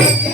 Thank you.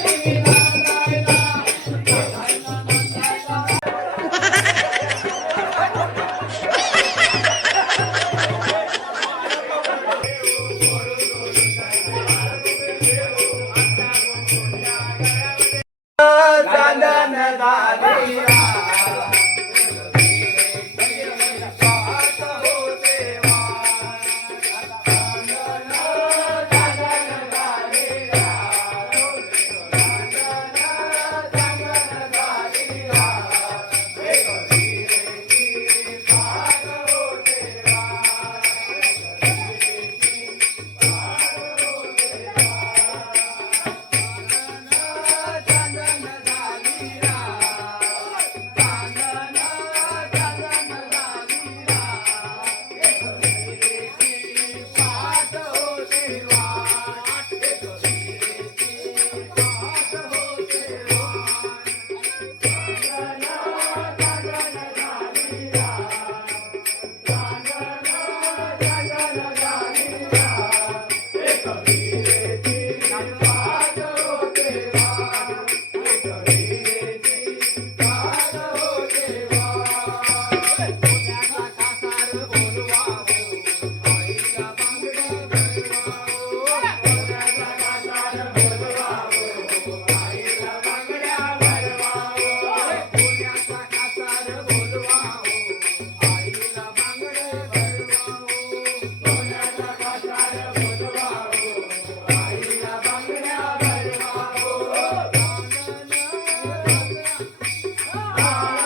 Oh,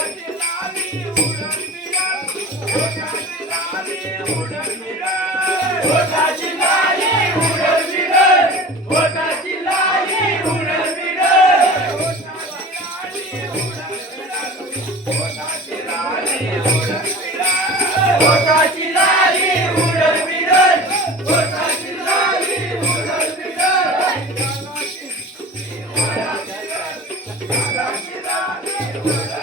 Rajendra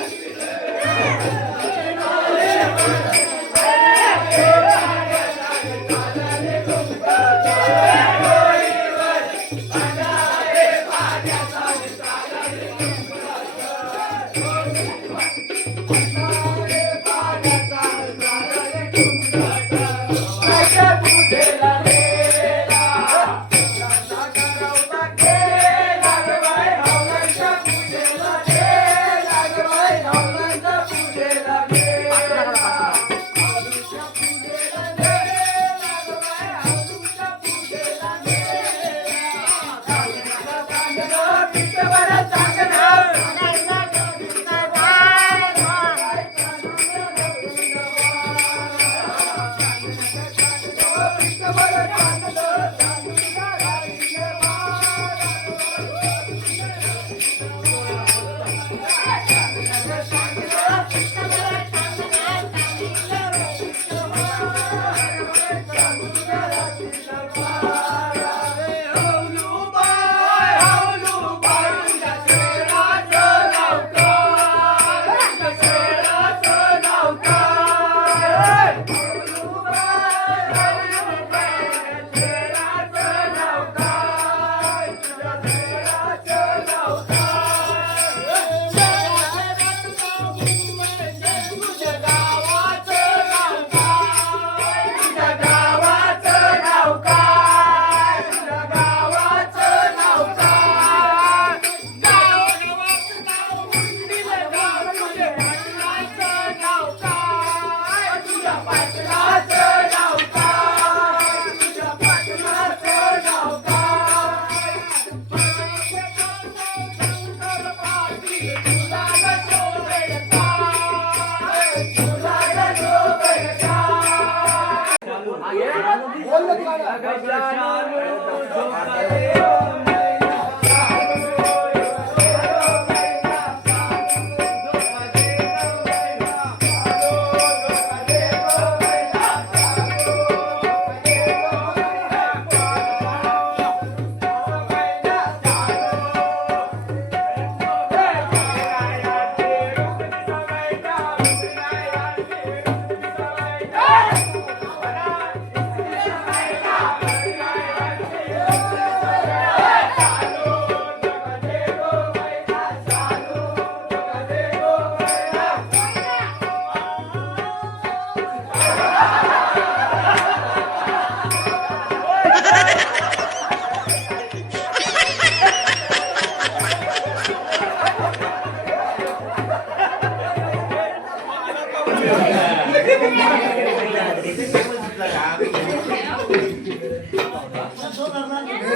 Thank you, sir. stop. my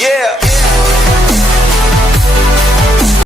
Yeah.